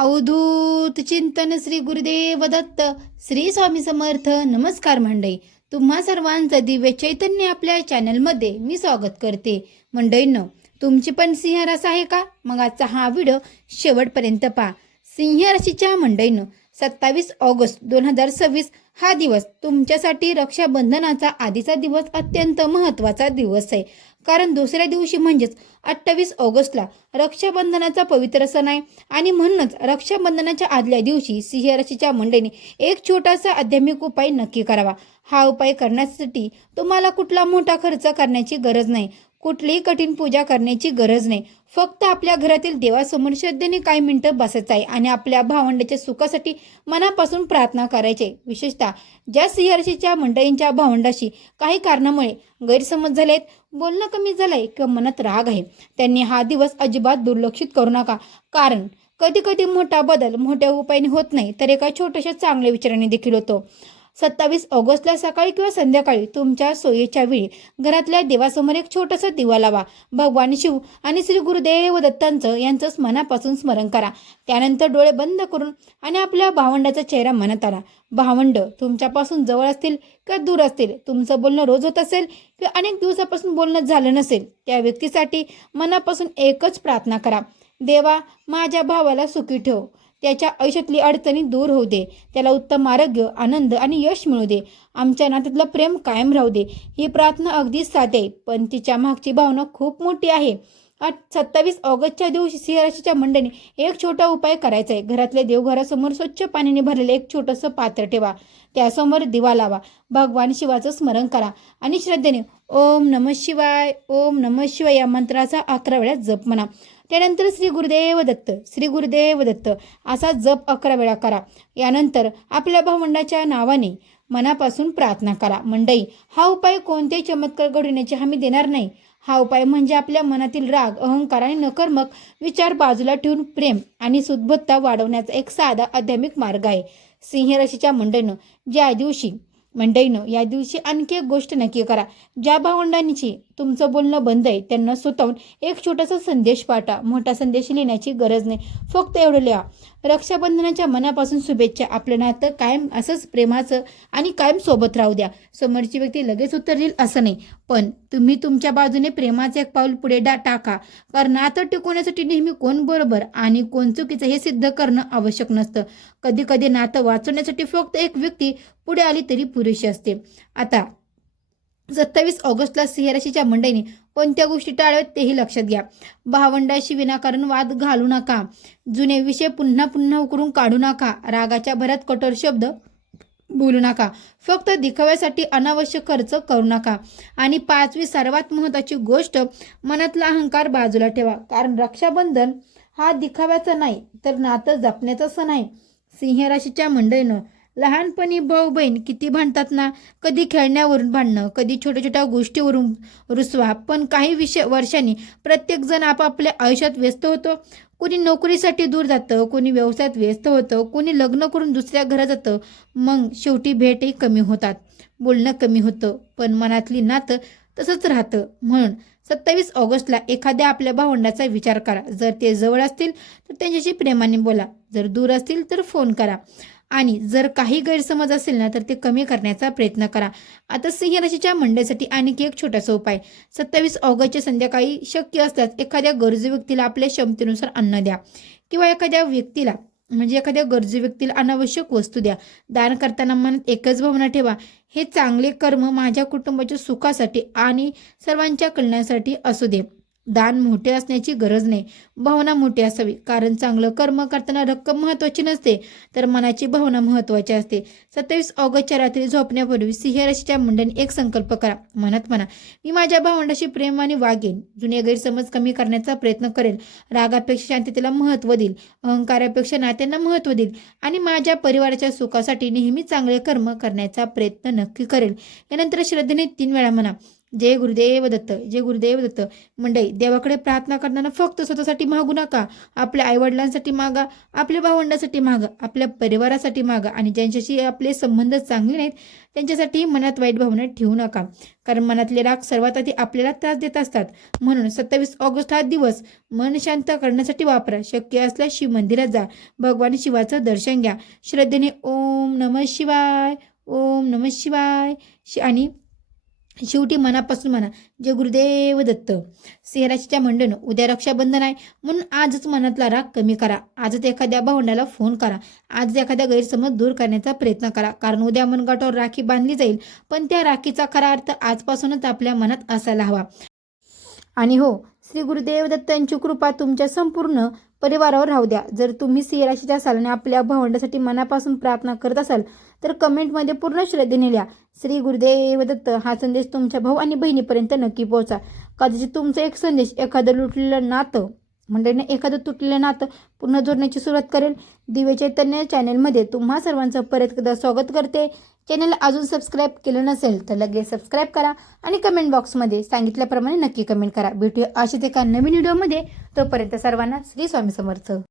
अवधूत चिंतन श्री गुरुदेव दत्त श्री स्वामी समर्थ. नमस्कार मंडळी, तुम्हा सर्वांचं दिव्य चैतन्य आपल्या चॅनलमध्ये मी स्वागत करते. मंडळींनो, तुमची पण सिंह रास आहे का? मग आजचा हा व्हिडिओ शेवटपर्यंत पहा. सिंह राशीच्या मंडळींनो, 27 ऑगस्ट 2026 हा दिवस तुमच्यासाठी रक्षाबंधनाचा आधीचा दिवस अत्यंत महत्त्वाचा दिवस आहे. कारण दुसऱ्या दिवशी म्हणजेच 28 ऑगस्टला रक्षाबंधनाचा पवित्र सण आहे आणि म्हणूनच रक्षाबंधनाच्या आदल्या दिवशी सिंह राशीच्या मंडळींनी एक छोटासा आध्यात्मिक उपाय नक्की करावा. हा उपाय करण्यासाठी तुम्हाला कुठला मोठा खर्च करण्याची गरज नाही, कुठलीही कठीण पूजा करण्याची गरज नाही. फक्त आपल्या घरातील देवासमोर श्रद्धेने काही मिनिटं बसायचं आहे आणि आपल्या भावंडाच्या सुखासाठी मनापासून प्रार्थना करायचे. विशेषतः ज्या सिंह राशीच्या मंडळींच्या भावंडाशी काही कारणामुळे गैरसमज झालेत, बोलणं कमी झालंय किंवा मनात राग आहे, त्यांनी हा दिवस अजिबात दुर्लक्षित करू नका. कारण कधी कधी मोठा बदल मोठ्या उपायाने होत नाही, तर एका छोट्याशा चांगल्या विचाराने देखील होतो. 27 ऑगस्टला सकाळी किंवा संध्याकाळी तुमच्या सोयीच्या वेळी घरातल्या देवासमोर एक छोटासा दिवा लावा. भगवान शिव आणि श्री गुरुदेव दत्तांचं यांचं मनापासून स्मरण करा. त्यानंतर डोळे बंद करून आणि आपल्या भावंडाचा चेहरा मनात आला. भावंड तुमच्यापासून जवळ असतील किंवा दूर असतील, तुमचं बोलणं रोज होत असेल किंवा अनेक दिवसापासून बोलणं झालं नसेल, त्या व्यक्तीसाठी मनापासून एकच प्रार्थना करा. देवा, माझ्या भावाला सुखी ठेव, त्याच्या आयुष्यातली अडचणी दूर होऊ दे, त्याला उत्तम आरोग्य, आनंद आणि यश मिळू दे, आमच्या नात्यातलं प्रेम कायम राहू दे. ही प्रार्थना अगदी साधी आहे, पण तिच्या मागची भावना खूप मोठी आहे. 27 ऑगस्टच्या दिवशी सिंह राशीच्या मंडळीने एक छोटा उपाय करायचा आहे. घरातल्या देवघरासमोर स्वच्छ पाण्याने भरलेलं एक छोटंसं पात्र ठेवा. त्यासमोर दिवा लावा. भगवान शिवाचं स्मरण करा आणि श्रद्धेने ओम नमः शिवाय, ओम नमः शिवाय या मंत्राचा 11 वेळा जप म्हणा. त्यानंतर श्री गुरुदेव दत्त, श्री गुरुदेव दत्त असा जप 11 वेळा करा. यानंतर आपल्या भावंडाच्या नावाने मनापासून प्रार्थना करा. मंडळी, हा उपाय कोणतेही चमत्कार घडविण्याची हमी देणार नाही. हा उपाय म्हणजे आपल्या मनातील राग, अहंकार आणि नकारात्मक विचार बाजूला ठेवून प्रेम आणि सुदबुद्धता वाढवण्याचा एक साधा आध्यात्मिक मार्ग आहे. सिंह राशीच्या मंडळीनं या दिवशी आणखी एक गोष्ट नक्की करा. ज्या भावंडांची तुमचं बोलणं बंद आहे, त्यांना स्वतःहून एक छोटासा संदेश पाठवा. मोठा संदेश लिहिण्याची गरज नाही, फक्त एवढं लिहा: रक्षाबंधनाच्या मनापासून शुभेच्छा, आपलं नातं कायम असंच प्रेमाचं आणि कायम सोबत राहू द्या. समोरची व्यक्ती लगेच उत्तर देईल असं नाही, पण तुम्ही तुमच्या बाजूने प्रेमाचं एक पाऊल पुढे टाका. कारण नातं टिकवण्यासाठी नेहमी कोण बरोबर आणि कोण चुकीचं हे सिद्ध करणं आवश्यक नसतं. कधी कधी नातं वाचवण्यासाठी फक्त एक व्यक्ती पुढे आली तरी पुरेशी असते. आता 27 ऑगस्टला सिंह राशीच्या मंडळीने कोणत्या गोष्टी टाळाव्यात तेही लक्षात घ्या. भावंडाशी विनाकारण वाद घालू नका. जुने विषय पुन्हा पुन्हा उकरून काढू नका. रागाच्या भरात कठोर शब्द बोलू नका. फक्त दिखाव्यासाठी अनावश्यक खर्च करू नका. आणि 5वी सर्वात महत्त्वाची गोष्ट, मनातला अहंकार बाजूला ठेवा. कारण रक्षाबंधन हा दिखाव्याचा नाही, तर नातं जपण्याचा सण आहे. सिंह राशीच्या मंडळीनं लहानपणी भाऊ बहीण किती भांडतात ना, कधी खेळण्यावरून भांडणं, कधी छोट्या छोट्या गोष्टीवरून रुसवा. पण काही वर्षांनी प्रत्येकजण आपापल्या आयुष्यात व्यस्त होतो. कोणी नोकरीसाठी दूर जातं, कोणी व्यवसायात व्यस्त होतं, कोणी लग्न करून दुसऱ्या घरात जातं. मग शेवटी भेटही कमी होतात, बोलणं कमी होतं, पण मनातली नातं तसंच राहतं. म्हणून 27 ऑगस्टला एखाद्या आपल्या भावंडाचा विचार करा. जर ते जवळ असतील तर त्यांच्याशी प्रेमाने बोला, जर दूर असतील तर फोन करा. आणि जर काही गैरसमज असेल ना, तर ते कमी करण्याचा प्रयत्न करा. आता सिंह राशीच्या मंडळीसाठी आणखी एक छोटासा उपाय: 27 ऑगस्टच्या संध्याकाळी शक्य असल्यास एखाद्या गरजू व्यक्तीला आपल्या क्षमतेनुसार अन्न द्या, किंवा एखाद्या गरजू व्यक्तीला अनावश्यक वस्तू द्या. दान करताना मनात एकच भावना ठेवा: हे चांगले कर्म माझ्या कुटुंबाच्या सुखासाठी आणि सर्वांच्या कल्याणासाठी असू दे. दान मोठे असण्याची गरज नाही, भावना मोठी असावी. कारण चांगलं कर्म करताना रक्कम महत्त्वाची नसते, तर मनाची भावना महत्त्वाची असते. 27 ऑगस्टच्या रात्री झोपण्यापूर्वी सिंह राशीच्या मंडळीने एक संकल्प करा. म्हणत म्हणा: मी माझ्या भावंडाशी प्रेमाने वागेन, जुने गैरसमज कमी करण्याचा प्रयत्न करेल, रागापेक्षा शांततेला महत्त्व देईल, अहंकारापेक्षा नात्यांना महत्त्व देईल आणि माझ्या परिवाराच्या सुखासाठी नेहमी चांगले कर्म करण्याचा प्रयत्न नक्की करेल. यानंतर श्रद्धेने 3 वेळा म्हणा: जय गुरुदेव दत्त. जय गुरुदेव दत्त. मंडळी, देवाकडे प्रार्थना करताना फक्त स्वतःसाठी मागू नका. आपल्या आईवडिलांसाठी मागा, आपल्या भावंडासाठी मागा, आपल्या परिवारासाठी मागा आणि ज्यांच्याशी आपले संबंध चांगले नाहीत त्यांच्यासाठी मनात वाईट भावना ठेवू नका. कारण मनातले राग सर्वात आधी आपल्याला त्रास देत असतात. म्हणून 27 ऑगस्ट हा दिवस मन शांत करण्यासाठी वापरा. शक्य असल्यास शिव मंदिरात जा, भगवान शिवाचं दर्शन घ्या. श्रद्धेने ओम नमः शिवाय, ओम नमः शिवाय आणि शेवटी मनापासून म्हणा जय गुरुदेव दत्त. सिंहराशीच्या मंडळींनो, उद्या रक्षाबंधन आहे, म्हणून आजच मनातला राग कमी करा. आजच एखाद्या भावंडाला फोन करा. आज एखाद्या गैरसमज दूर करण्याचा प्रयत्न करा. कारण उद्या मनगटावर राखी बांधली जाईल, पण त्या राखीचा खरा अर्थ आजपासूनच आपल्या मनात असायला हवा. आणि हो, श्री गुरुदेव दत्तांची कृपा तुमच्या संपूर्ण परिवारावर राहू द्या. जर तुम्ही सिंह राशीच्या असाल आणि आपल्या भावंडासाठी मनापासून प्रार्थना करत असाल तर कमेंटमध्ये पूर्ण श्रद्धेने लिहा श्री गुरुदेव दत्त. हा संदेश तुमच्या भाऊ आणि बहिणीपर्यंत नक्की पोहोचा. कदाचित तुमचा एक संदेश एखादं लुटलेलं नातं मंडळीने एखादं तुटलेलं नातं पुन्हा जोडण्याची सुरुवात करेल. दिव्य चैतन्य चॅनलमध्ये तुम्हा सर्वांचं परत एकदा स्वागत करते. चॅनल अजून सबस्क्राईब केलं नसेल तर लगेच सबस्क्राईब करा आणि कमेंट बॉक्समध्ये सांगितल्याप्रमाणे नक्की कमेंट करा. भेटूया अशाच एका नवीन व्हिडिओमध्ये. तोपर्यंत सर्वांना श्री स्वामी समर्थ.